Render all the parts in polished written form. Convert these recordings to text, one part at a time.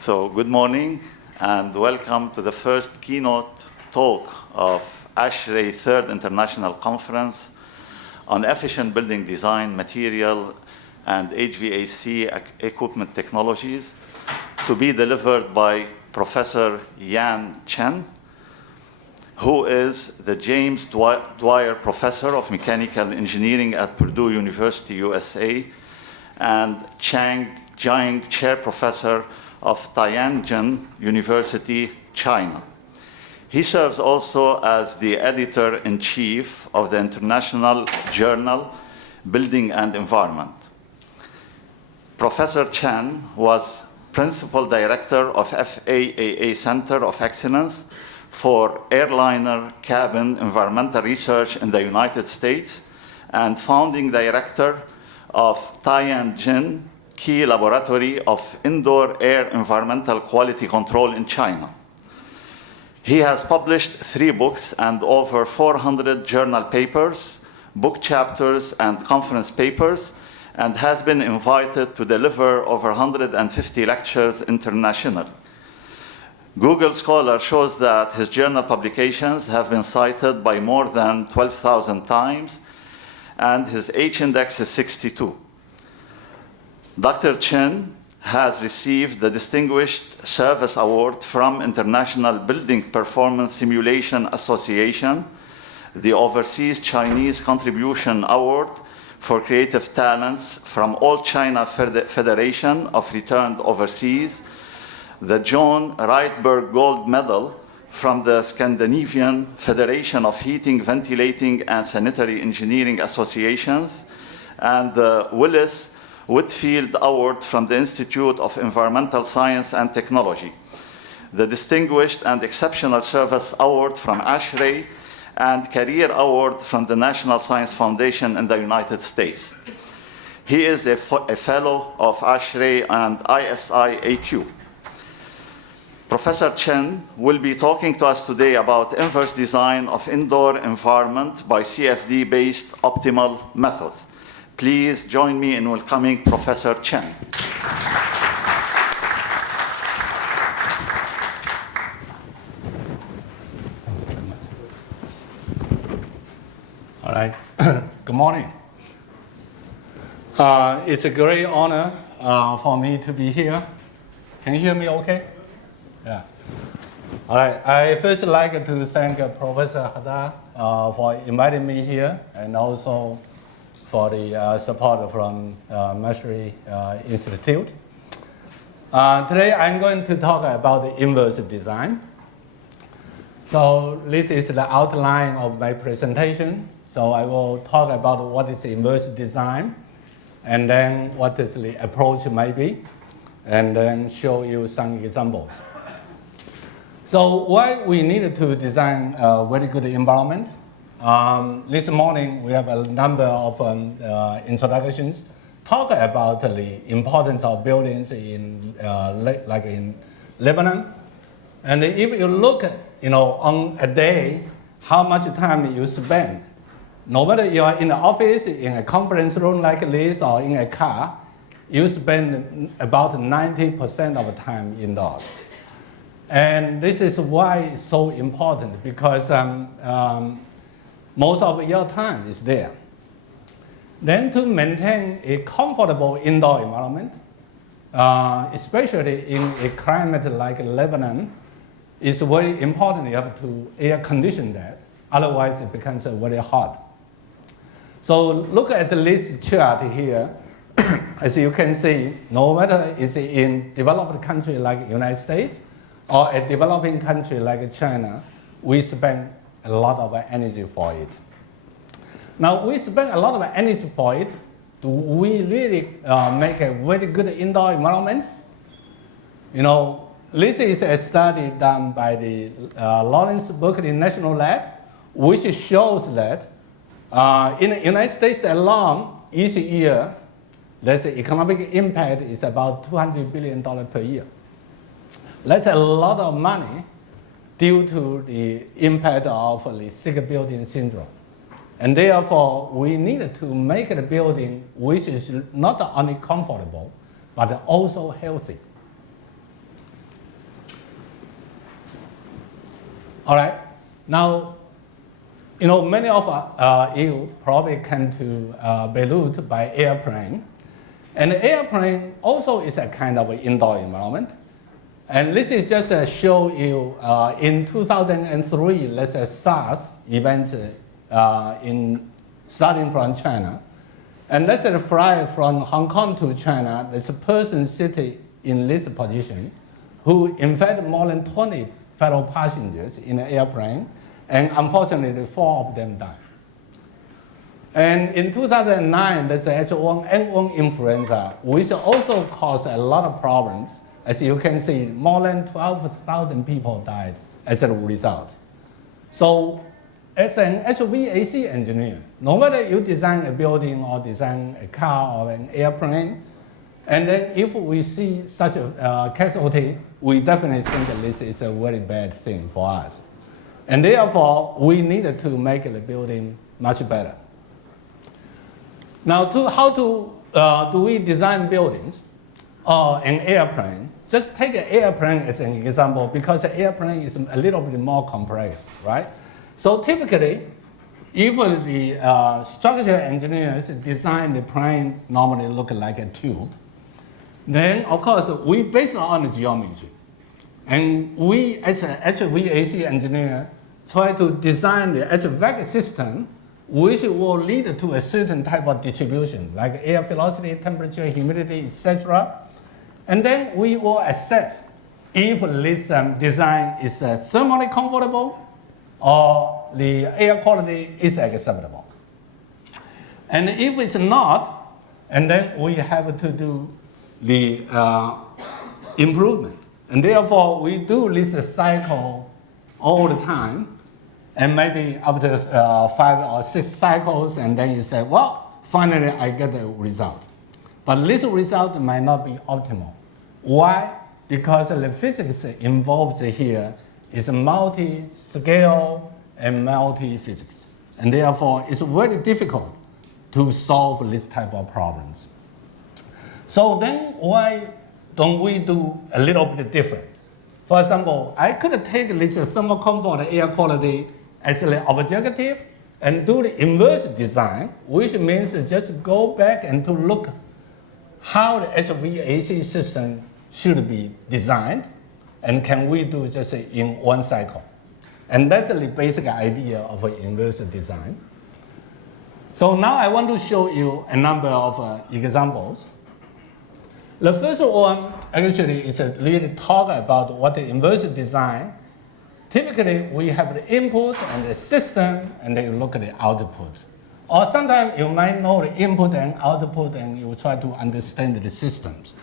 So good morning and welcome to the first keynote talk of ASHRAE Third International Conference on Efficient Building Design, Material, and HVAC Equipment Technologies, to be delivered by Professor Chen, who is the James Dwyer Professor of Mechanical Engineering at Purdue University, USA, and Chang Jiang Chair Professor of Tianjin University, China. He serves also as the editor-in-chief of the international journal Building and Environment. Professor Chen was Principal Director of FAAA Center of Excellence for Airliner Cabin Environmental Research in the United States and founding director of Tianjin Key Laboratory of Indoor Air Environmental Quality Control in China. He has published 3 books and over 400 journal papers, book chapters, and conference papers, and has been invited to deliver over 150 lectures internationally. Google Scholar shows that his journal publications have been cited by more than 12,000 times, and his H-index is 62. Dr. Chen has received the Distinguished Service Award from International Building Performance Simulation Association, the Overseas Chinese Contribution Award for Creative Talents from All China Federation of Returned Overseas, the John Reitberg Gold Medal from the Scandinavian Federation of Heating, Ventilating, and Sanitary Engineering Associations, and the Willis Whitfield Award from the Institute of Environmental Science and Technology, the Distinguished and Exceptional Service Award from ASHRAE, and Career Award from the National Science Foundation in the United States. He is a fellow of ASHRAE and ISI-AQ. Professor Chen will be talking to us today about inverse design of indoor environment by CFD-based optimal methods. Please join me in welcoming Professor Chen. All right. Good morning. It's a great honor for me to be here. Can you hear me okay? Yeah. All right. I first like to thank Professor Haddad for inviting me here, and also for the support from Mastery Institute. Today I'm going to talk about the inverse design. So this is the outline of my presentation. So I will talk about what is inverse design, and then what is the approach might be, and then show you some examples. So why we need to design a very good environment? This morning we have a number of introductions talk about the importance of buildings in like in Lebanon. And if you look on a day how much time you spend, no matter you are in the office, in a conference room like this, or in a car, you spend about 90% of the time indoors. And this is why it's so important, because most of your time is there. Then to maintain a comfortable indoor environment, especially in a climate like Lebanon, it's very important you have to air condition that, otherwise it becomes very hot. So look at this chart here. As you can see, no matter it's in developed country like the United States or a developing country like China, we spend a lot of energy for it. Now, we spend a lot of energy for it. Do we really make a very good indoor environment? This is a study done by the Lawrence Berkeley National Lab, which shows that in the United States alone, each year, the economic impact is about $200 billion per year. That's a lot of money due to the impact of the sick building syndrome. And therefore, we need to make the building which is not only comfortable, but also healthy. All right. Now, many of you probably came to Beirut by airplane. And the airplane also is a kind of an indoor environment. And this is just to show you in 2003, there's a SARS event starting from China. And let's say fly from Hong Kong to China, there's a person sitting in this position who infected more than 20 fellow passengers in the airplane, and unfortunately 4 of them died. And in 2009, there's H1N1 influenza, which also caused a lot of problems. As you can see, more than 12,000 people died as a result. So as an HVAC engineer, no matter you design a building or design a car or an airplane, and then if we see such a casualty, we definitely think that this is a very bad thing for us. And therefore, we needed to make the building much better. Now, how do we design buildings or an airplane? Just take an airplane as an example, because an airplane is a little bit more complex, right? So typically, if the structural engineers design the plane normally look like a tube, then of course we base on the geometry. And we as an HVAC engineer try to design the HVAC system which will lead to a certain type of distribution, like air velocity, temperature, humidity, etc. And then we will assess if this design is thermally comfortable or the air quality is acceptable. And if it's not, and then we have to do the improvement. And therefore, we do this cycle all the time. And maybe after 5 or 6 cycles, and then you say, well, finally I get the result. But this result might not be optimal. Why? Because the physics involved here is multi-scale and multi-physics. And therefore, it's very difficult to solve this type of problems. So then why don't we do a little bit different? For example, I could take this thermal comfort and air quality as the objective and do the inverse design, which means just go back and to look how the HVAC system should be designed, and can we do just in one cycle. And that's the basic idea of an inverse design. So now I want to show you a number of examples. The first one actually is really talk about what the inverse design. Typically, we have the input and the system, and then you look at the output. Or sometimes you might know the input and output, and you try to understand the systems.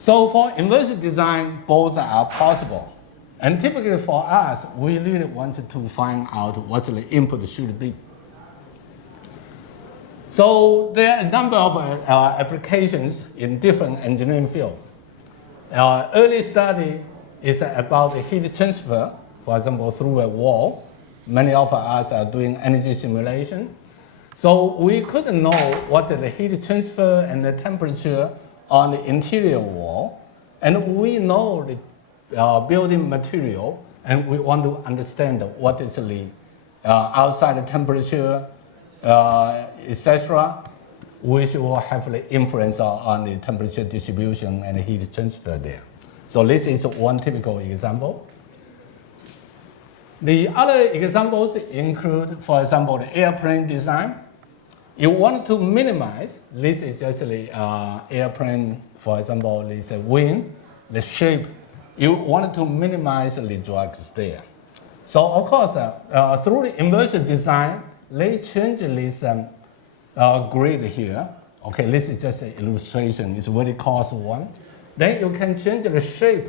So for inverse design, both are possible. And typically for us, we really wanted to find out what the input should be. So there are a number of applications in different engineering fields. Early study is about the heat transfer, for example, through a wall. Many of us are doing energy simulation. So we could know what the heat transfer and the temperature on the interior wall. And we know the building material, and we want to understand what is the outside temperature, etc., which will have the influence on the temperature distribution and heat transfer there. So this is one typical example. The other examples include, for example, the airplane design. You want to minimize, this is just the airplane, for example, this wing, the shape. You want to minimize the drags there. So of course, through the inverse design, they change this grid here. Okay, this is just an illustration. It's a very coarse one. Then you can change the shape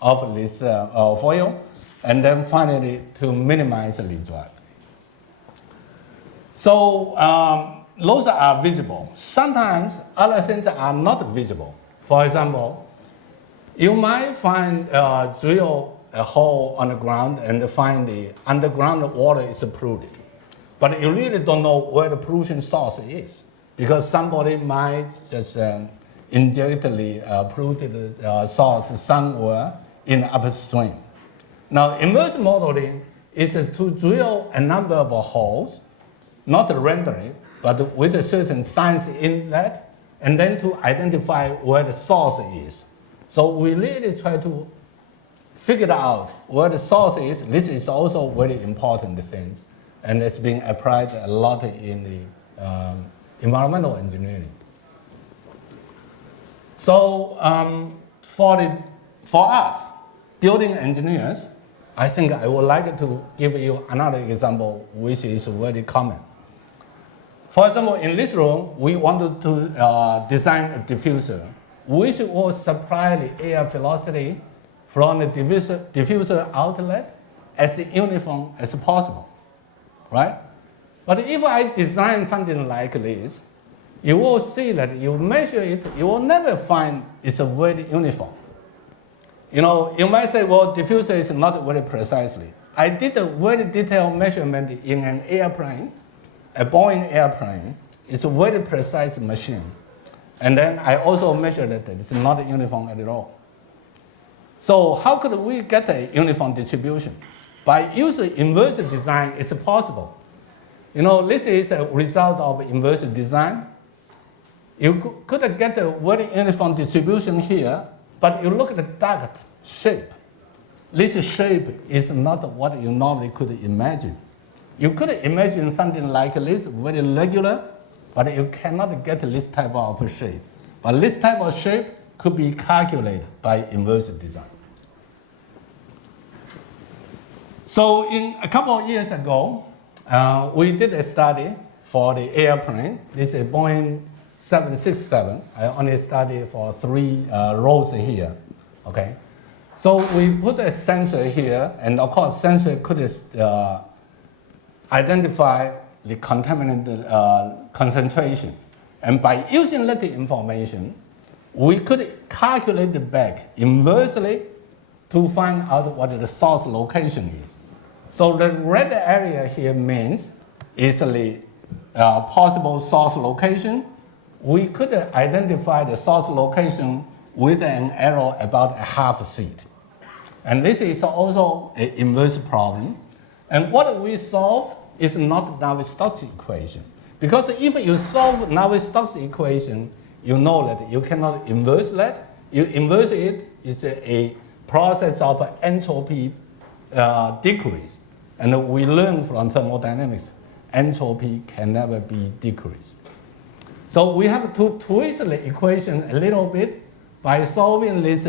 of this foil, and then finally to minimize the drag. So those are visible. Sometimes other things are not visible. For example, you might drill a hole on the ground and find the underground water is polluted. But you really don't know where the pollution source is, because somebody might just inject the polluted source somewhere in the upstream. Now, immersive modeling is to drill a number of holes, not randomly, but with a certain science inlet, and then to identify where the source is. So we really try to figure out where the source is. This is also very important thing, and it's being applied a lot in the environmental engineering. So for us, building engineers, I think I would like to give you another example which is very common. For example, in this room, we wanted to design a diffuser which will supply the air velocity from the diffuser outlet as uniform as possible, right? But if I design something like this, you will see that you measure it, you will never find it's very uniform. You know, you might say, well, diffuser is not very precisely. I did a very detailed measurement in an airplane, a Boeing airplane. It's a very precise machine. And then I also measured that it's not uniform at all. So how could we get a uniform distribution? By using inverse design, it's possible. You know, this is a result of inverse design. You could get a very uniform distribution here, but you look at the duct shape. This shape is not what you normally could imagine. You could imagine something like this, very regular, but you cannot get this type of shape. But this type of shape could be calculated by inverse design. So a couple of years ago, we did a study for the airplane. This is Boeing 767. I only studied for 3 rows here, okay? So we put a sensor here, and of course, sensor could identify the contaminant concentration. And by using that information, we could calculate back inversely to find out what the source location is. So the red area here means is the possible source location. We could identify the source location with an error about a half seat. And this is also an inverse problem. And what we solve is not Navier-Stokes equation. Because if you solve Navier-Stokes equation, you know that you cannot inverse that. You inverse it, it's a process of entropy decrease. And we learn from thermodynamics, entropy can never be decreased. So we have to twist the equation a little bit by solving this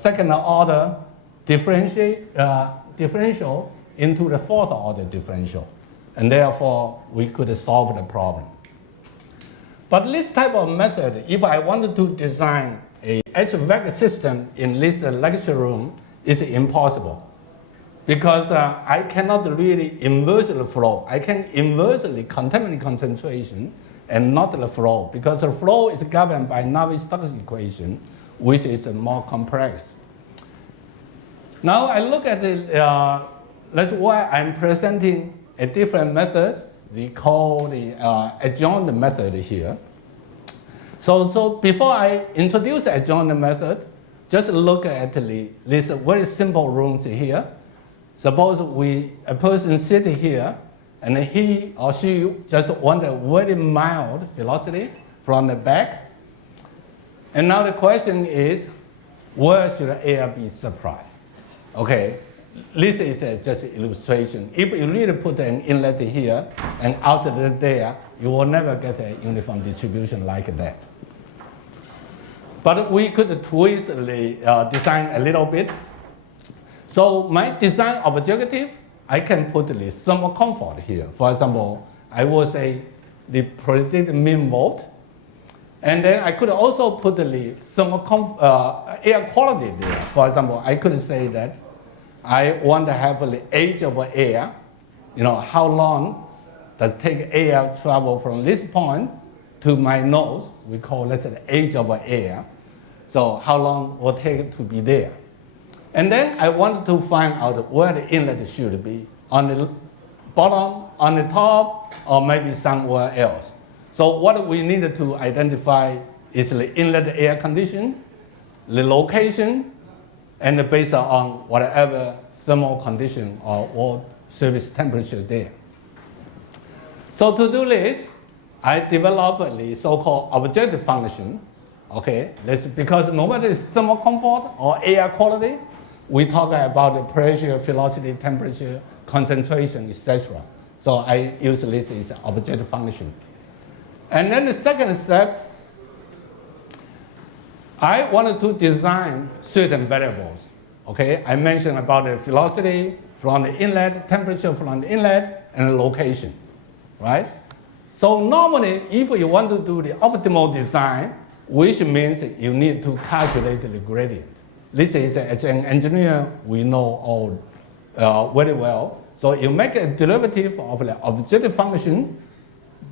second order differential into the fourth order differential. And therefore, we could solve the problem. But this type of method, if I wanted to design a HVAC system in this lecture room, is impossible. Because I cannot really inverse the flow. I can inverse the contaminant concentration and not the flow, because the flow is governed by Navier-Stokes equation, which is more complex. Now I look at the, that's why I'm presenting a different method. We call the adjoint method here. So before I introduce the adjoint method, just look at this very simple rooms here. Suppose a person sit here, and he or she just want a very mild velocity from the back. And now the question is, where should air be supplied? Okay, this is just an illustration. If you really put an inlet here and outlet there, you will never get a uniform distribution like that. But we could twist the design a little bit. So my design objective, I can put the thermal comfort here. For example, I will say the predicted mean volt. And then I could also put the thermal air quality there. For example, I could say that I want to have the age of air. You know, how long does it take air travel from this point to my nose? We call that the age of air. So how long will it take to be there? And then I wanted to find out where the inlet should be, on the bottom, on the top, or maybe somewhere else. So what we needed to identify is the inlet air condition, the location, and based on whatever thermal condition or what surface temperature there. So to do this, I developed the so-called objective function. Okay, this because no matter thermal comfort or air quality, we talk about the pressure, velocity, temperature, concentration, etc. So I use this as an objective function. And then the second step, I wanted to design certain variables. Okay, I mentioned about the velocity from the inlet, temperature from the inlet, and the location, right? So normally, if you want to do the optimal design, which means you need to calculate the gradient. This is, as an engineer, we know all very well. So you make a derivative of the objective function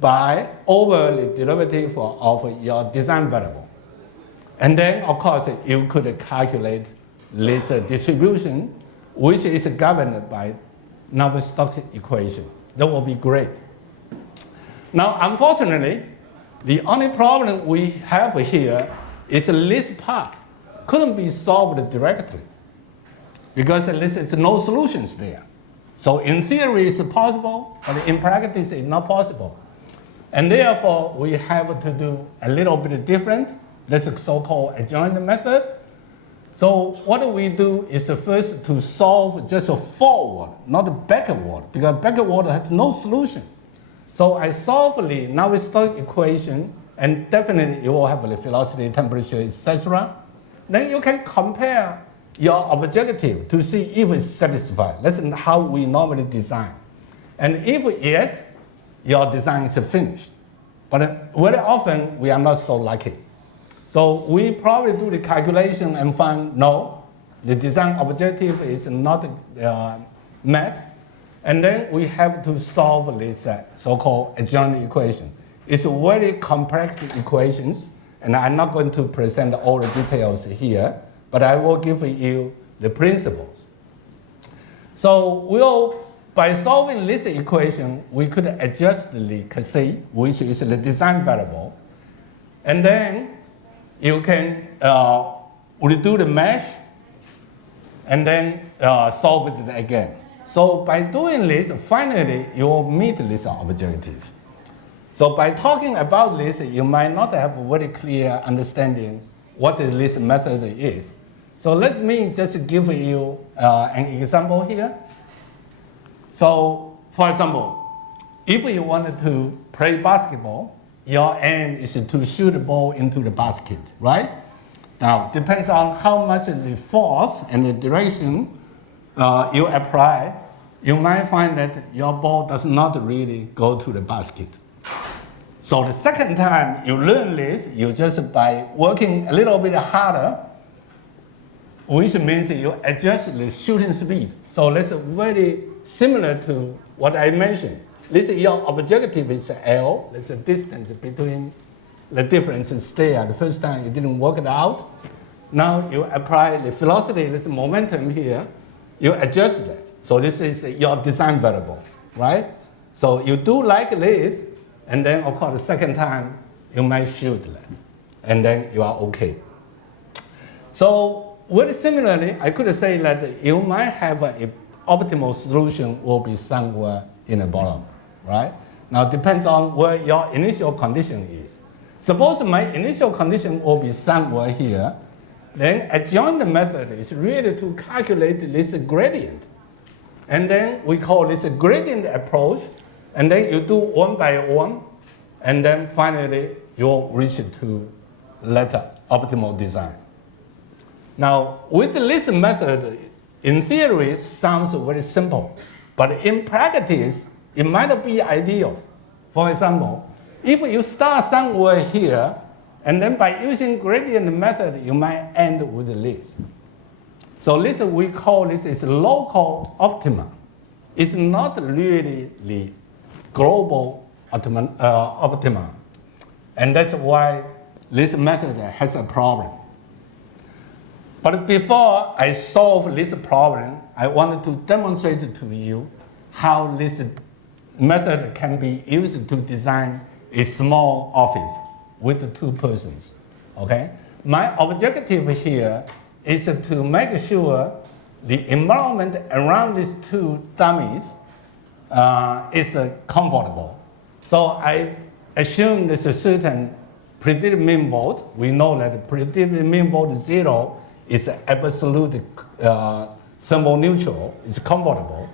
by over the derivative of your design variable. And then, of course, you could calculate this distribution, which is governed by Navier-Stokes equation. That will be great. Now, unfortunately, the only problem we have here is this part couldn't be solved directly because there is no solutions there. So in theory it's possible, but in practice it's not possible. And therefore we have to do a little bit different. This is so-called adjoint method. So what we do is first to solve just a forward, not backward, because backward has no solution. So I solve the Navier-Stokes equation, and definitely you will have the velocity, temperature, etc. Then you can compare your objective to see if it's satisfied. That's how we normally design. And if yes, your design is finished. But very often we are not so lucky. So we probably do the calculation and find no, the design objective is not met. And then we have to solve this so-called adjoint equation. It's very complex equations, and I'm not going to present all the details here, but I will give you the principles. So by solving this equation, we could adjust the Kc, which is the design variable, and then you can redo the mesh, and then solve it again. So by doing this, finally, you will meet this objective. So by talking about this, you might not have a very clear understanding what this method is. So let me just give you an example here. So for example, if you wanted to play basketball, your aim is to shoot the ball into the basket, right? Now, depends on how much the force and the direction you apply, you might find that your ball does not really go to the basket. So the second time you learn this, you just by working a little bit harder, which means you adjust the shooting speed. So that's very similar to what I mentioned. This is your objective is L, that's the distance between the differences there. The first time you didn't work it out. Now you apply the velocity, this momentum here, you adjust that. So this is your design variable, right? So you do like this, and then of course the second time you might shoot that, and then you are okay. So very similarly, I could say that you might have an optimal solution will be somewhere in the bottom, right? Now depends on where your initial condition is. Suppose my initial condition will be somewhere here, then adjoint method is really to calculate this gradient. And then we call this a gradient approach, and then you do one by one, and then finally you'll reach to letter optimal design. Now, with this method, in theory, it sounds very simple, but in practice, it might not be ideal. For example, if you start somewhere here, and then by using gradient method, you might end with this. So this we call this is local optima. It's not really the global optima. And that's why this method has a problem. But before I solve this problem, I wanted to demonstrate to you how this method can be used to design a small office with 2 persons, okay? My objective here is to make sure the environment around these two dummies is comfortable. So I assume there's a certain predicted mean vote. We know that predicted mean vote 0 is absolute thermal neutral, it's comfortable.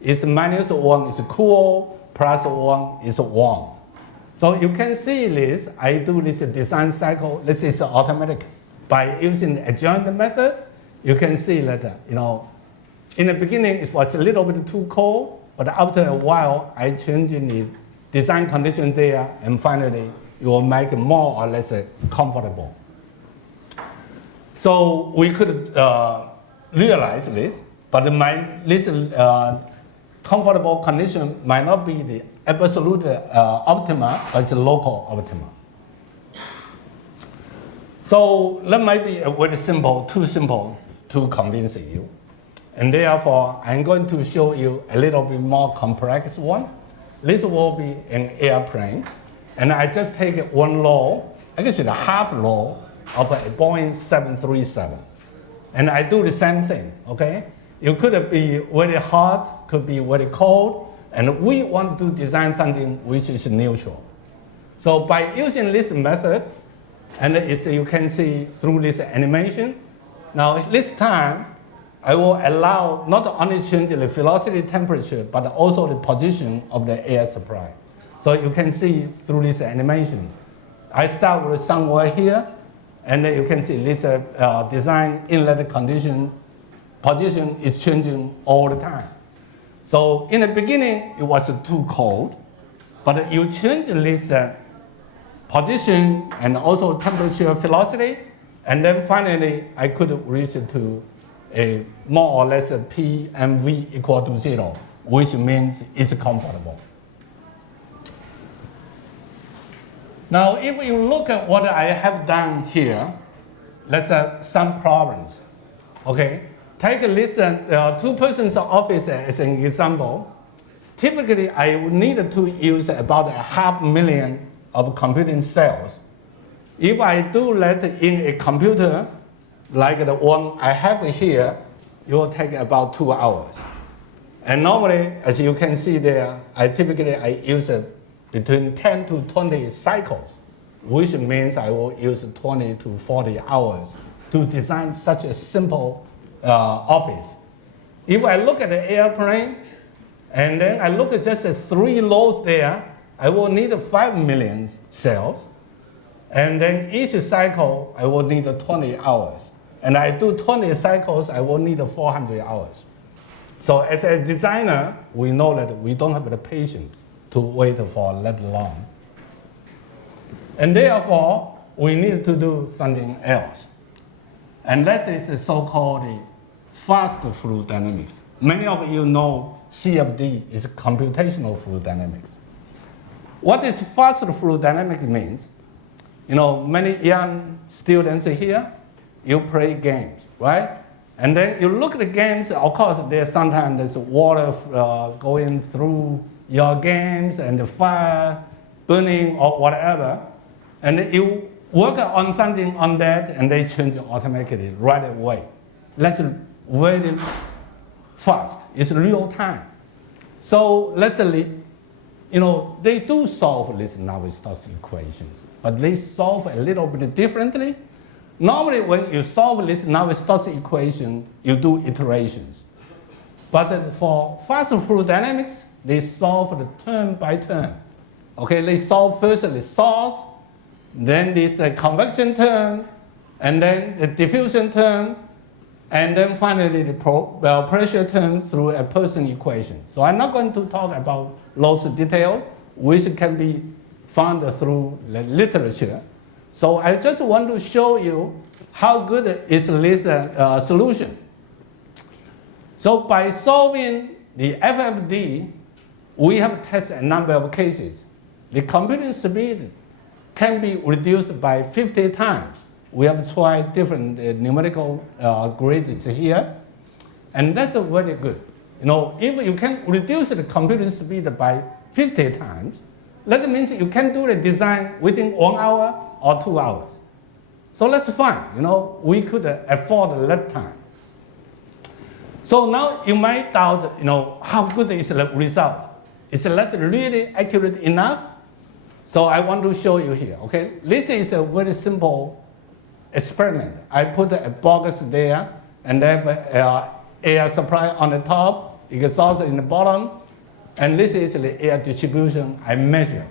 It's -1 is cool, +1 is warm. So you can see this, I do this design cycle, this is automatic. By using the adjoint method, you can see that, in the beginning it was a little bit too cold, but after a while I change the design condition there, and finally you will make it more or less comfortable. So we could realize this, but this comfortable condition might not be the absolute optima, but it's a local optima. So that might be very simple, too simple to convince you. And therefore, I'm going to show you a little bit more complex one. This will be an airplane. And I just take one law, actually the half law of a Boeing 737. And I do the same thing, okay? It could be very hot, could be very cold, and we want to design something which is neutral. So by using this method, and you can see through this animation, now this time, I will allow not only change the velocity temperature, but also the position of the air supply. So you can see through this animation. I start with somewhere here, and then you can see this design inlet condition position is changing all the time. So in the beginning, it was too cold, but you change this position and also temperature velocity, and then finally I could reach to a more or less a P and V equal to 0, which means it's comfortable. Now, if you look at what I have done here, let's some problems. Okay, take this two-person office as an example. Typically, I would need to use about 500,000 of computing cells. If I do that in a computer, like the one I have here, it will take about 2 hours. And normally, as you can see there, I use between 10 to 20 cycles, which means I will use 20 to 40 hours to design such a simple office. If I look at the airplane, and then I look at just 3 rows there, I will need 5 million cells. And then each cycle, I will need 20 hours. And I do 20 cycles, I will need 400 hours. So as a designer, we know that we don't have the patience to wait for that long. And therefore, we need to do something else. And that is the so-called fast fluid dynamics. Many of you know CFD is computational fluid dynamics. What is fast fluid dynamics means? Many young students here, you play games, right? And then you look at the games, of course, sometimes there's water going through your games and the fire burning or whatever. And you work on something on that and they change automatically right away. That's very fast, it's real time. So they do solve these Navier-Stokes equations, but they solve a little bit differently. Normally, when you solve this Navier-Stokes equation, you do iterations. But for fast fluid dynamics, they solve the term by term. Okay, they solve first the source, then this convection term, and then the diffusion term, and then finally the pressure term through a Pearson equation. So I'm not going to talk about those details, which can be found through the literature. So I just want to show you how good is this solution. So by solving the FFD, we have tested a number of cases. The computing speed can be reduced by 50 times. We have tried different numerical grids here, and that's very good. If you can reduce the computing speed by 50 times, that means you can do the design within 1 hour or 2 hours. So that's fine. We could afford that time. So now you might doubt, how good is the result? Is that really accurate enough? So I want to show you here, okay? This is a very simple experiment. I put a box there, and then air supply on the top, exhaust in the bottom, and this is the air distribution I measured.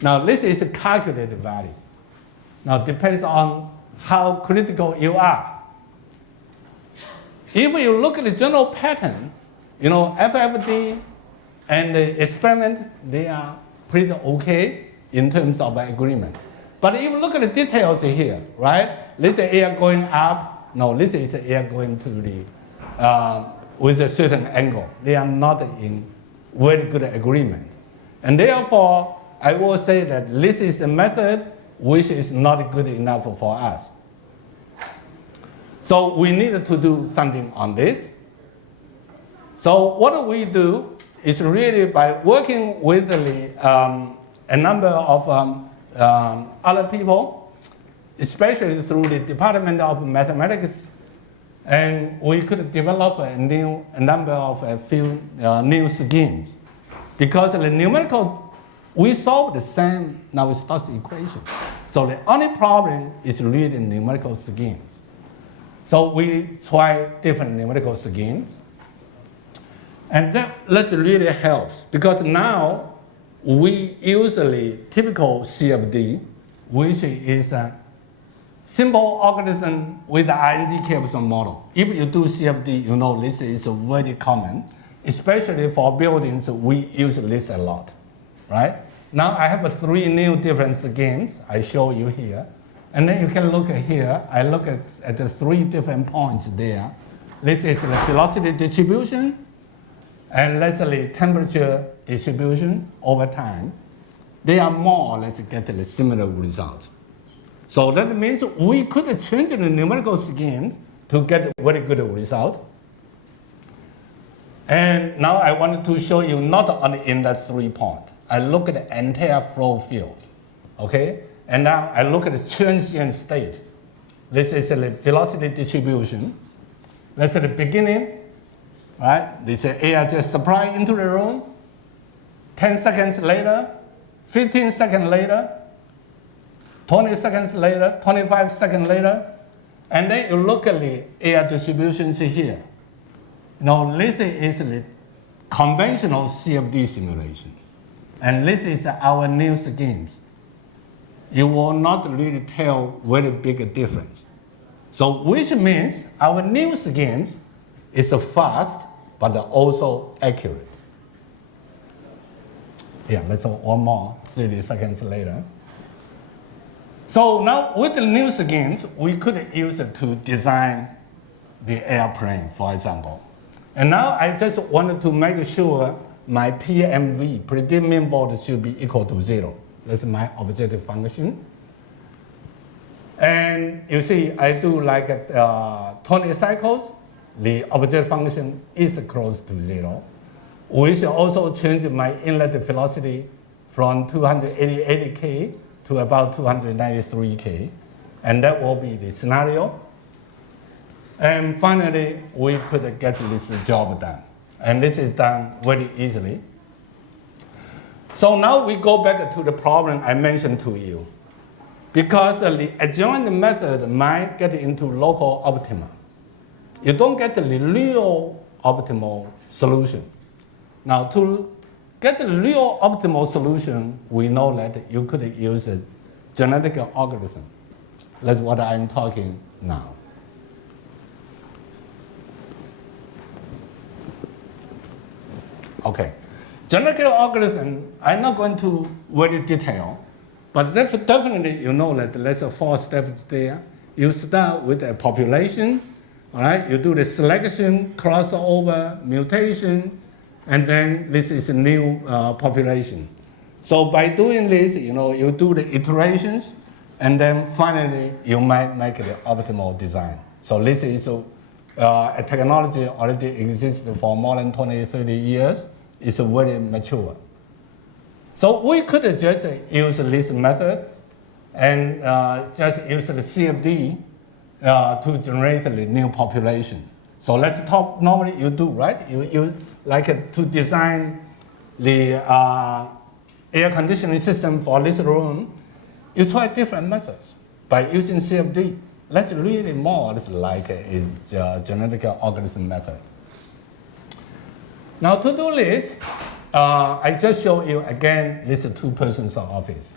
Now this is a calculated value. Now it depends on how critical you are. If you look at the general pattern, FFD and the experiment, they are pretty okay in terms of agreement. But if you look at the details here, right? This is air going up. No, this is air going to the, with a certain angle. They are not in very good agreement. And therefore, I will say that this is a method which is not good enough for us. So we need to do something on this. So what we do is really by working with a number of other people, especially through the Department of Mathematics, and we could develop a number of few new schemes. Because the numerical, we solve the same Navier-Stokes equation. So the only problem is really the numerical schemes. So we try different numerical schemes. And that really helps, because now we usually typical CFD, which is a simple algorithm with the INZ-Capson model. If you do CFD, this is very common, especially for buildings, we use this a lot, right? Now I have 3 new different schemes I show you here. And then you can look at here, I look at the 3 different points there. This is the velocity distribution, and let's say temperature distribution over time. They are more or less get a similar result. So that means we could change the numerical scheme to get a very good result. And now I wanted to show you not only in that 3 point. I look at the entire flow field, okay? And now I look at the transient state. This is the velocity distribution. That's at the beginning, right? This air just supply into the room. 10 seconds later, 15 seconds later, 20 seconds later, 25 seconds later, and then you look at the air distributions here. Now this is the conventional CFD simulation. And this is our new schemes. You will not really tell very big difference. So which means our new schemes is fast, but also accurate. Yeah, let's do one more, 30 seconds later. So now with the new schemes, we could use it to design the airplane, for example. And now I just wanted to make sure my PMV, predicted mean mode, should be equal to 0. That's my objective function. And you see, I do like 20 cycles. The objective function is close to 0. We should also change my inlet velocity from 288K to about 293K. And that will be the scenario. And finally, we could get this job done. And this is done very easily. So now we go back to the problem I mentioned to you. Because the adjoint method might get into local optima. You don't get the real optimal solution. Now to get the real optimal solution, we know that you could use a genetic algorithm. That's what I'm talking now. Okay, genetic algorithm, I'm not going to very detail, but that's definitely, that there's 4 steps there. You start with a population, all right? You do the selection, crossover, mutation, and then this is a new population. So by doing this, you do the iterations, and then finally you might make the optimal design. So this is a technology already exists for more than 20, 30 years. It's very mature. So we could just use this method and just use the CFD to generate the new population. So let's talk. Normally you do, right? You like to design the air conditioning system for this room. You try different methods by using CFD. That's really more or less like a genetic algorithm method. Now to do this, I just show you again this two-person office,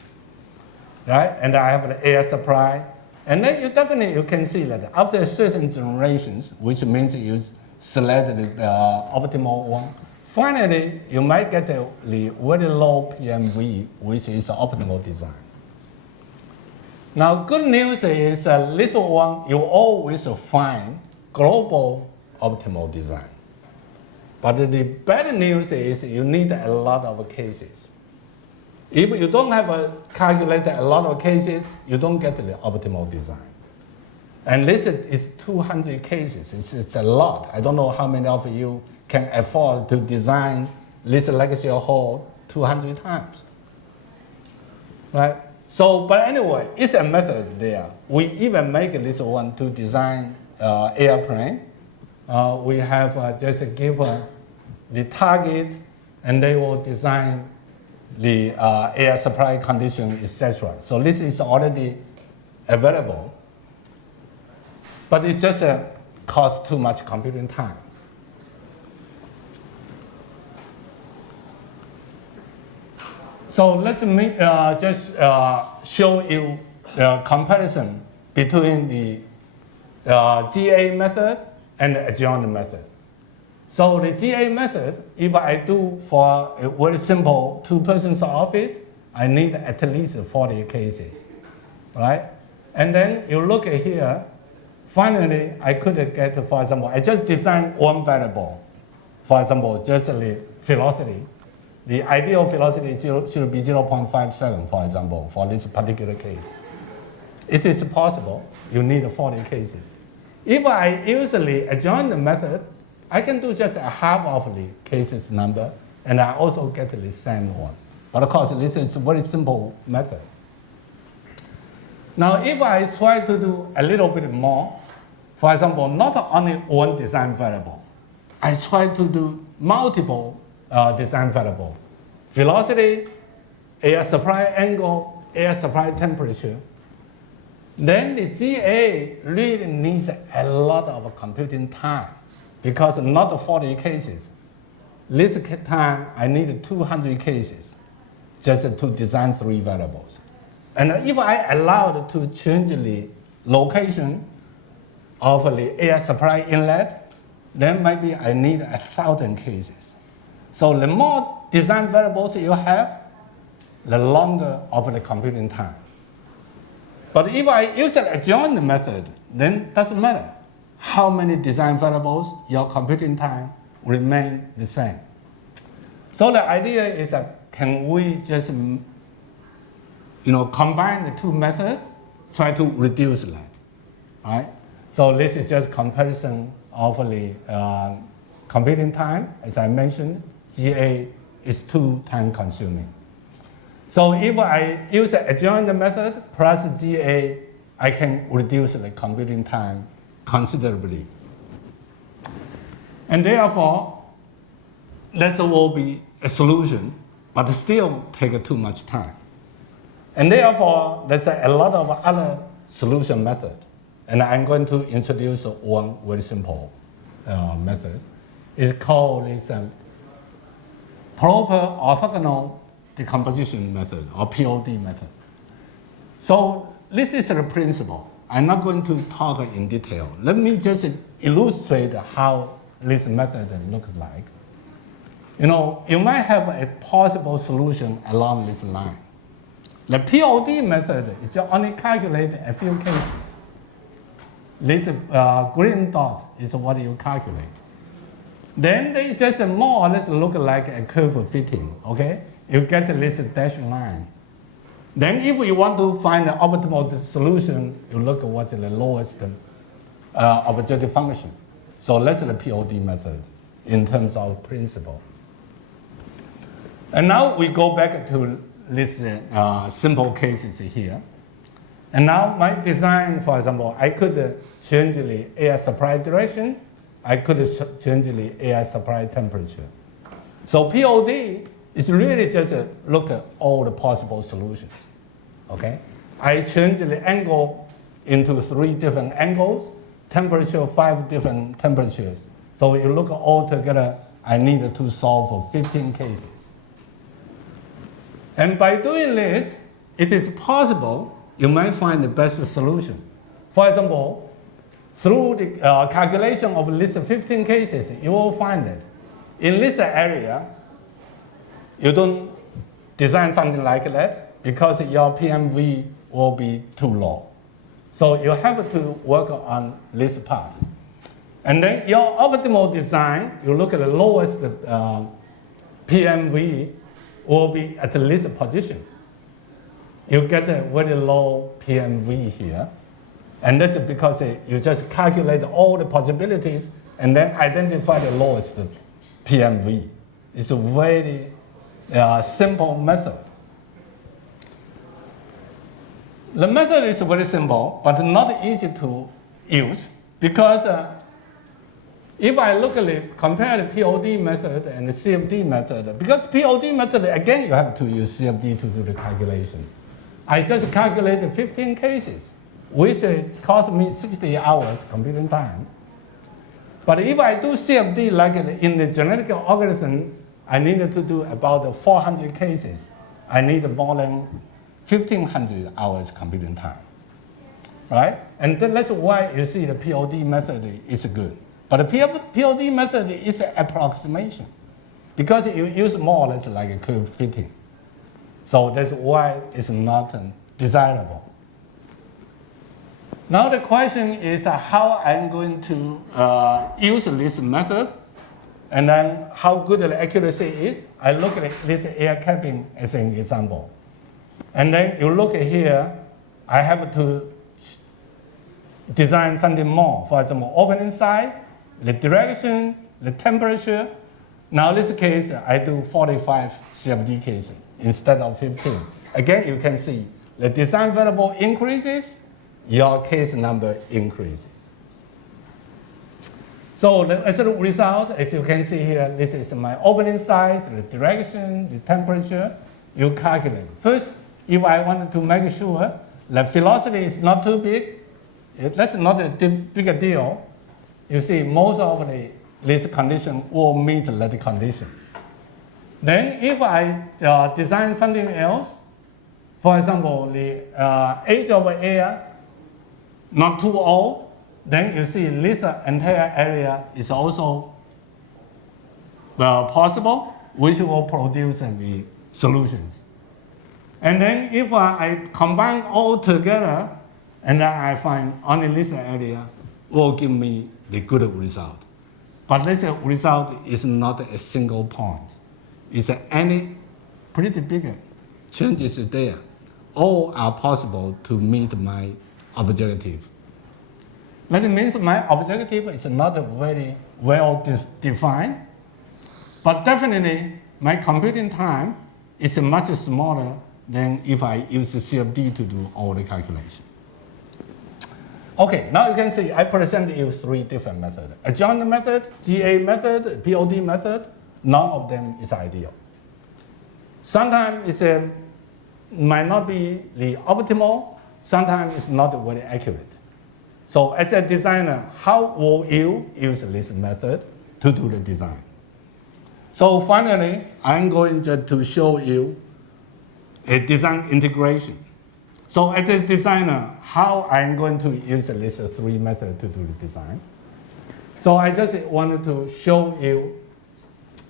right? And I have the air supply. And then you can see that after certain generations, which means you selected the optimal one, finally you might get the very low PMV, which is the optimal design. Now, good news is this one you always find global optimal design. But the bad news is you need a lot of cases. If you don't have calculated a lot of cases, you don't get the optimal design. And this is 200 cases. It's a lot. I don't know how many of you can afford to design this legacy hall 200 times. Right? So, but anyway, it's a method there. We even make this one to design airplane. We have just given the target, and they will design the air supply condition, etc. So this is already available, but it just costs too much computing time. So let me just show you the comparison between the GA method and the adjoint method. So the GA method, if I do for a very simple two-person office, I need at least 40 cases, right? And then you look at here, finally I could get, for example, I just designed one variable. For example, just the velocity. The ideal velocity should be 0.57, for example, for this particular case. It is possible, you need 40 cases. If I use the adjoint method, I can do just a half of the cases number, and I also get the same one. But of course, this is a very simple method. Now, if I try to do a little bit more, for example, not only one design variable, I try to do multiple design variable. Velocity, air supply angle, air supply temperature. Then the GA really needs a lot of computing time because not 40 cases. This time I need 200 cases just to design 3 variables. And if I allowed to change the location of the air supply inlet, then maybe I need 1,000 cases. So the more design variables you have, the longer of the computing time. But if I use an adjoint method, then it doesn't matter how many design variables, your computing time remain the same. So the idea is that can we just combine the two methods, try to reduce that, right? So this is just comparison of the computing time. As I mentioned, GA is 2 time consuming. So if I use the adjoint method plus GA, I can reduce the computing time considerably. And therefore, that will be a solution, but still take too much time. And therefore, there's a lot of other solution methods. And I'm going to introduce one very simple method. It's called this proper orthogonal decomposition method, or POD method. So this is the principle. I'm not going to talk in detail. Let me just illustrate how this method looks like. You might have a possible solution along this line. The POD method is only calculate a few cases. This green dot is what you calculate. Then they just more or less look like a curve fitting, okay? You get this dashed line. Then if you want to find the optimal solution, you look at what's the lowest objective function. So that's the POD method in terms of principle. And now we go back to this simple cases here. And now my design, for example, I could change the air supply direction I could change the air supply temperature. So POD is really just look at all the possible solutions. Okay? I change the angle into 3 different angles, temperature 5 different temperatures. So you look all together, I need to solve for 15 cases. And by doing this, it is possible you might find the best solution. For example, through the calculation of these 15 cases, you will find that in this area, you don't design something like that because your PMV will be too low. So you have to work on this part. And then your optimal design, you look at the lowest PMV will be at this position. You get a very low PMV here. And that's because you just calculate all the possibilities and then identify the lowest PMV. It's a very simple method. The method is very simple, but not easy to use because if I look at it, compare the POD method and the CFD method, because POD method, again, you have to use CFD to do the calculation. I just calculated 15 cases, which cost me 60 hours computing time. But if I do CFD like in the genetic algorithm, I needed to do about 400 cases. I need more than 1,500 hours computing time, right? And that's why you see the POD method is good. But the POD method is an approximation because you use more or less like a curve fitting. So that's why it's not desirable. Now the question is how I'm going to use this method and then how good the accuracy is. I look at this air capping as an example. And then you look at here, I have to design something more. For example, opening side, the direction, the temperature. Now in this case, I do 45 CFD cases instead of 15. Again, you can see the design variable increases, your case number increases. So as a result, as you can see here, this is my opening size, the direction, the temperature. You calculate. First, if I wanted to make sure the velocity is not too big, that's not a big a deal. You see, most of this condition will meet that condition. Then if I design something else, for example, the age of air not too old, then you see this entire area is also possible, which will produce the solutions. And then if I combine all together, and then I find only this area will give me the good result. But this result is not a single point. It's any pretty big changes there. All are possible to meet my objective. That means my objective is not very well defined, but definitely my computing time is much smaller than if I use CFD to do all the calculation. Okay, now you can see I present you 3 different methods. Adjoint method, GA method, POD method, none of them is ideal. Sometimes it might not be the optimal, sometimes it's not very accurate. So as a designer, how will you use this method to do the design? So finally, I'm going to show you a design integration. So as a designer, how I'm going to use these 3 methods to do the design. So I just wanted to show you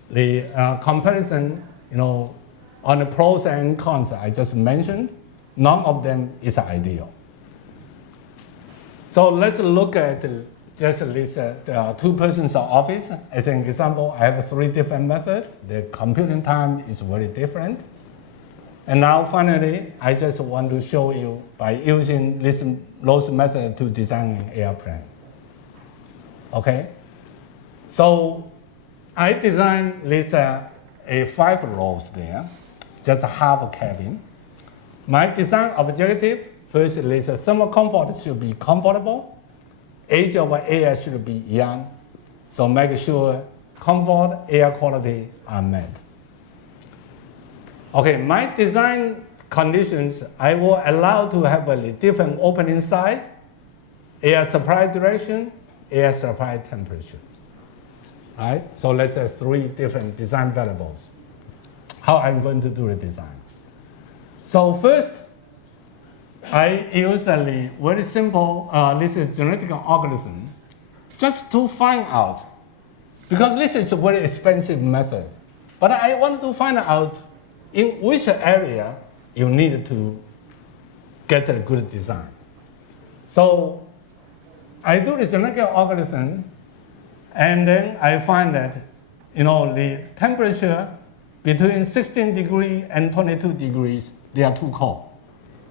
the comparison, on the pros and cons I just mentioned. None of them is ideal. So let's look at just this 2-person's office. As an example, I have 3 different methods. The computing time is very different. And now finally, I just want to show you by using those methods to design an airplane. Okay? So I designed this a 5 rows there, just half a cabin. My design objective, first, this thermal comfort should be comfortable. Age of air should be young. So make sure comfort, air quality are met. Okay, my design conditions, I will allow to have a different opening size, air supply direction, air supply temperature. Right? So let's say 3 different design variables. How I'm going to do the design. So first, I use a very simple, this is genetic algorithm, just to find out, because this is a very expensive method, but I want to find out in which area you need to get a good design. So I do the genetic algorithm, and then I find that, the temperature between 16 degrees and 22 degrees, they are too cold.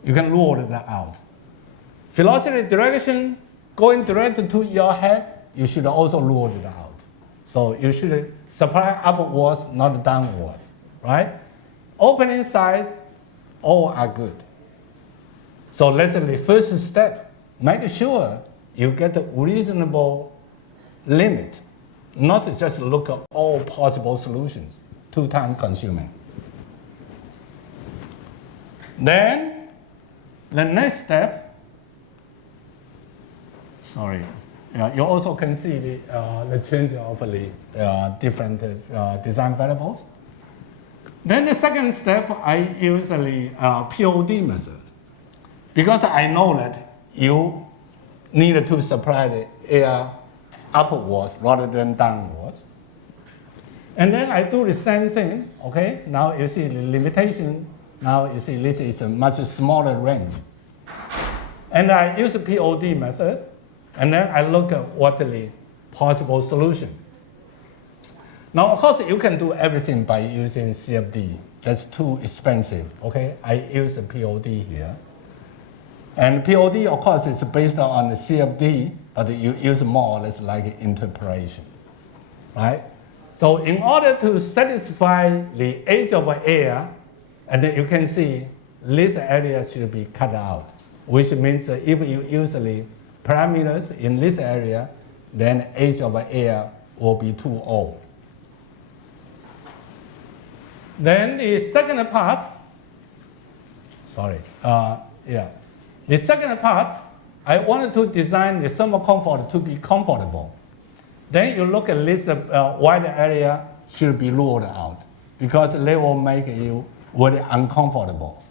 You can rule that out. Velocity direction going direct to your head, you should also rule it out. So you should supply upwards, not downwards, right? Opening size, all are good. So let's say the first step, make sure you get a reasonable limit, not just look at all possible solutions, too time consuming. Then, the next step, you also can see the change of the different design variables. Then the second step, I use the POD method, because I know that you need to supply the air upwards rather than downwards. And then I do the same thing, okay? Now you see the limitation. Now you see this is a much smaller range. And I use the POD method, and then I look at what the possible solution. Now, of course, you can do everything by using CFD. That's too expensive, okay? I use the POD here. And POD, of course, is based on the CFD, but you use more or less like interpolation, right? So in order to satisfy the edge of air, and then you can see this area should be cut out, which means that if you use the parameters in this area, then edge of air will be too old. Then the second part, the second part, I wanted to design the thermal comfort to be comfortable. Then you look at this wide area should be ruled out, because they will make you very uncomfortable,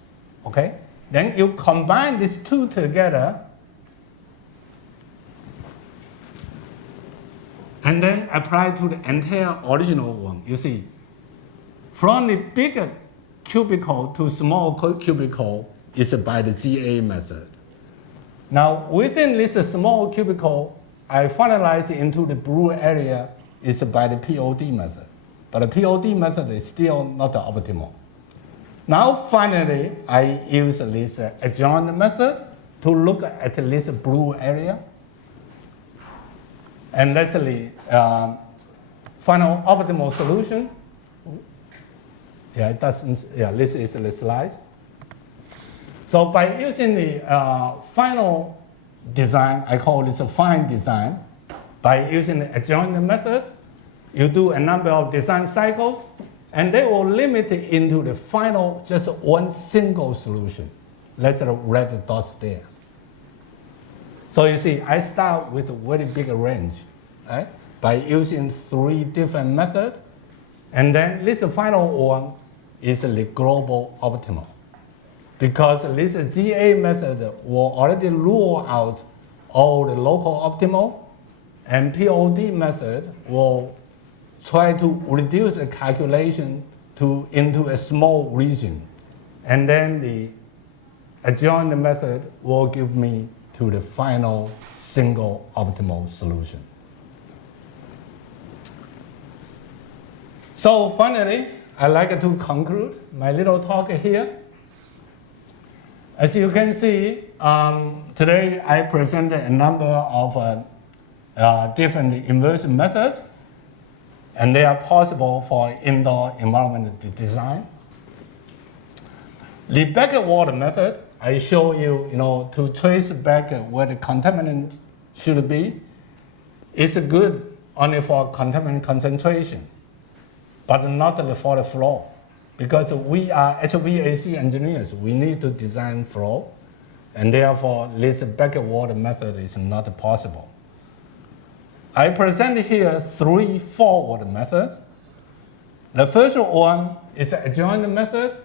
okay? Then you combine these two together, and then apply to the entire original one. You see, from the bigger cubicle to small cubicle is by the GA method. Now, within this small cubicle, I finalize into the blue area is by the POD method. But the POD method is still not optimal. Now, finally, I use this adjoint method to look at this blue area. And that's the final optimal solution. This is the slide. So by using the final design, I call this a fine design. By using the adjoint method, you do a number of design cycles, and they will limit it into the final, just one single solution. That's the red dots there. So you see, I start with a very big range, right? By using 3 different methods, and then this final one is the global optimal. Because this GA method will already rule out all the local optimal, and POD method will try to reduce the calculation into a small region. And then the adjoint method will give me to the final single optimal solution. So finally, I'd like to conclude my little talk here. As you can see, today I presented a number of different immersive methods, and they are possible for indoor environment design. The backward method, I show you, to trace back where the contaminant should be. It's good only for contaminant concentration, but not for the flow. Because we are HVAC engineers, we need to design flow, and therefore this backward method is not possible. I present here 3 forward methods. The first one is adjoint method.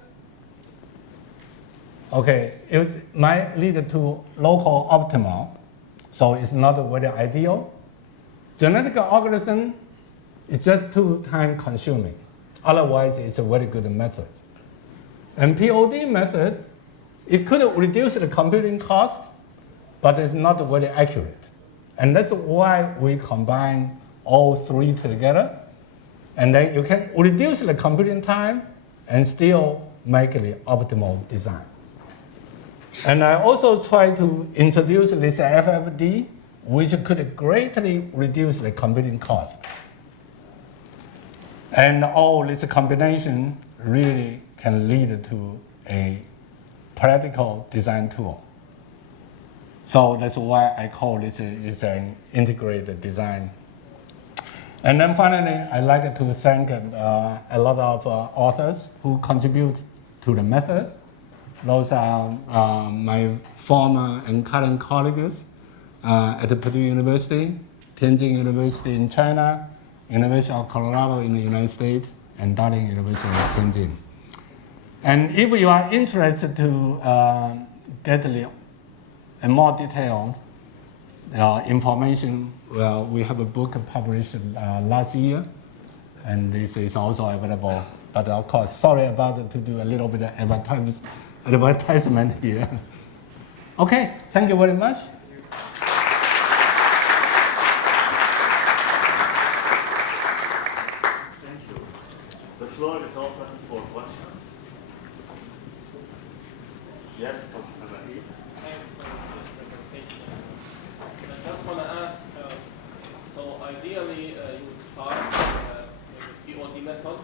Okay, it might lead to local optimal, so it's not very ideal. Genetic algorithm is just too time consuming. Otherwise, it's a very good method. And POD method, it could reduce the computing cost, but it's not very accurate. And that's why we combine all 3 together. And then you can reduce the computing time and still make the optimal design. And I also try to introduce this FFD, which could greatly reduce the computing cost. And all this combination really can lead to a practical design tool. So that's why I call this is an integrated design. And then finally, I'd like to thank a lot of authors who contribute to the method. Those are my former and current colleagues at Purdue University, Tianjin University in China, University of Colorado in the United States, and Darling University of Qingyan. And if you are interested to get a more detailed information, well, we have a book published last year, and this is also available. But of course, sorry about to do a little bit of advertisement here. Okay, thank you very much. Thank you. The floor is open for questions. Yes, Professor Rahid. Thanks for this presentation. I just want to ask, so ideally you would start with the POD method,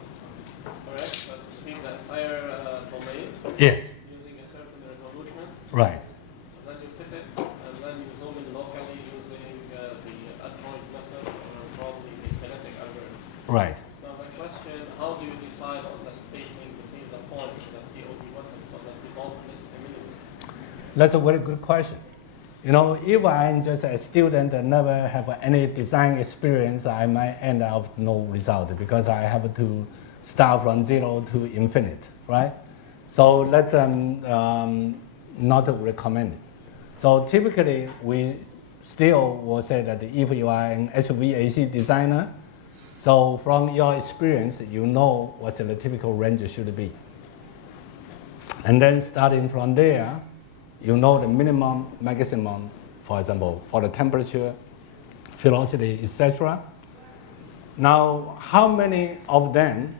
correct? To speak the entire domain. Yes. Using a certain resolution. Right. And then you fit it, and then you zoom in locally using the adjoint method or probably the kinetic algorithm. Right. Now my question, how do you decide on the spacing between the points of the POD method so that you don't miss a minimum? That's a very good question. You know, if I'm just a student and never have any design experience, I might end up no result because I have to start from 0 to infinite, right? So that's not recommended. So typically, we still will say that if you are an HVAC designer, so from your experience, you know what the typical range should be. And then starting from there, you know the minimum, maximum, for example, for the temperature, velocity, etc. Now, how many of them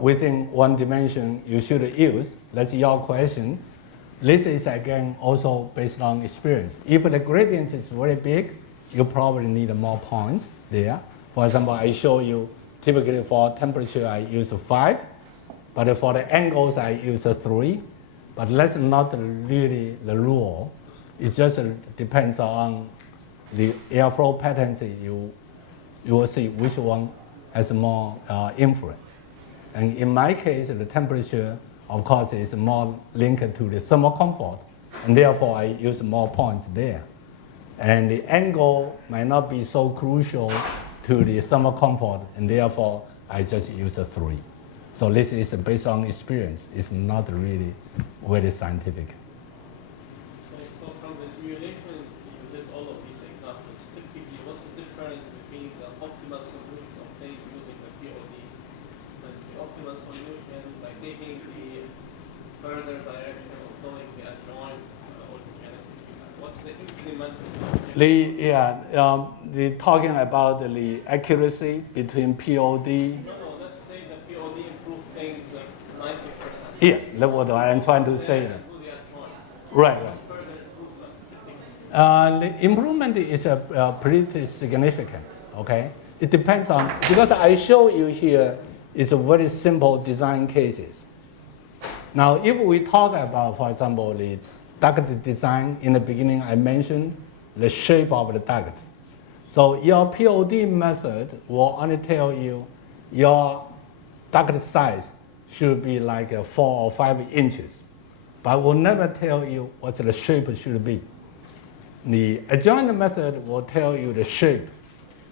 within one dimension you should use? That's your question. This is again also based on experience. If the gradient is very big, you probably need more points there. For example, I show you typically for temperature I use 5, but for the angles I use 3. But that's not really the rule. It just depends on the airflow patterns. You will see which one has more influence. And in my case, the temperature, of course, is more linked to the thermal comfort, and therefore I use more points there. And the angle might not be so crucial to the thermal comfort, and therefore I just use 3. So this is based on experience. It's not really very scientific. So from the simulations, you did all of these examples. Typically, what's the difference between the optimal solution obtained using the POD and the optimal solution by taking the further direction of doing the adjoint or the kinetic? What's the incremental? The talking about the accuracy between POD. No, let's say the POD improved things 90%. Yes, that's what I'm trying to say. Do the adjoint. Right. Further improvement. The improvement is pretty significant, okay? It depends on, because I show you here is a very simple design cases. Now, if we talk about, for example, the duct design, in the beginning I mentioned the shape of the duct. So your POD method will only tell you your duct size should be like 4 or 5 inches, but will never tell you what the shape should be. The adjoint method will tell you the shape.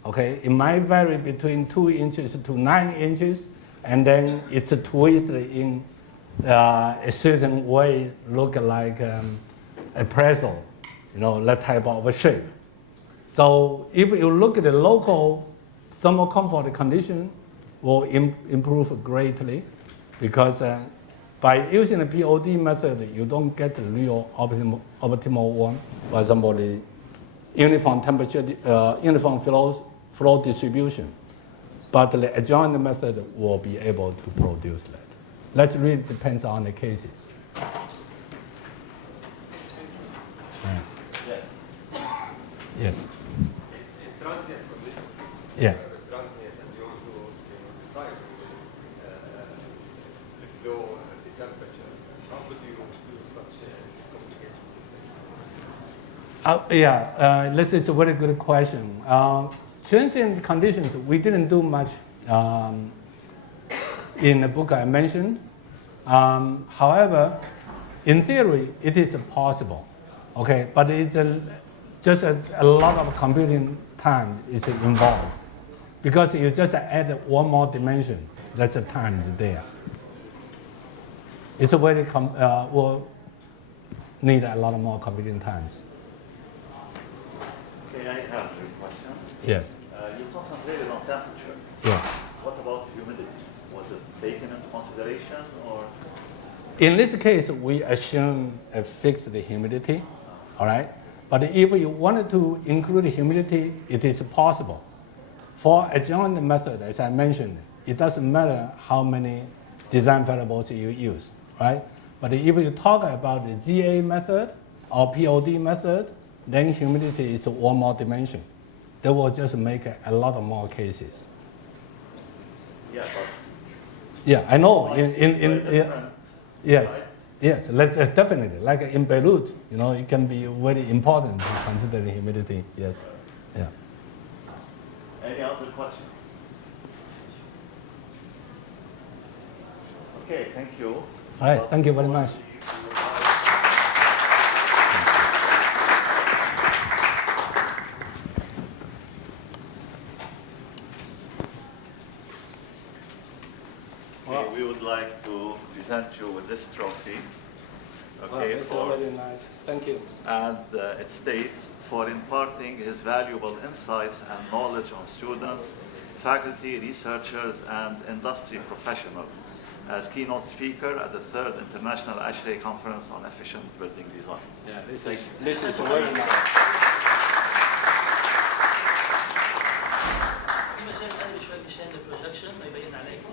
Okay, it might vary between 2 inches to 9 inches, and then it's twisted in a certain way, look like a pretzel, that type of a shape. So if you look at the local thermal comfort condition, will improve greatly, because by using the POD method, you don't get the real optimal one. For example, the uniform temperature, uniform flow distribution. But the adjoint method will be able to produce that. That really depends on the cases. Yes. Yes. In transient conditions, Yes. transient, and you want to decide the flow and the temperature, how would you do such a communication system? This is a very good question. Transient conditions, we didn't do much in the book I mentioned. However, in theory, it is possible. Okay, but it's just a lot of computing time is involved, because you just add one more dimension. That's the time there. It's a very will need a lot more computing times. Okay, I have a question. Yes. You concentrated on temperature. Yes. What about humidity? Was it taken into consideration, or? In this case, we assume a fixed humidity, all right? But if you wanted to include humidity, it is possible. For adjoint method, as I mentioned, it doesn't matter how many design variables you use, right? But if you talk about the GA method or POD method, then humidity is one more dimension. That will just make a lot of more cases. Yeah, but Yeah, I know. different, Yes, right? yes, definitely. Like in Beirut, it can be very important to consider the humidity. Yes, yeah. Any other questions? Okay, thank you. All right, thank you very much. Okay, we would like to present you with this trophy. Okay, nice. Thank you. and it states, for imparting his valuable insights and knowledge on students, faculty, researchers, and industry professionals as keynote speaker at the 3rd International ASHRAE Conference on Efficient Building Design. Yeah, Thank you. this is very nice. مجال قليل شوي مشان البروجكشن ما يبين عليكم.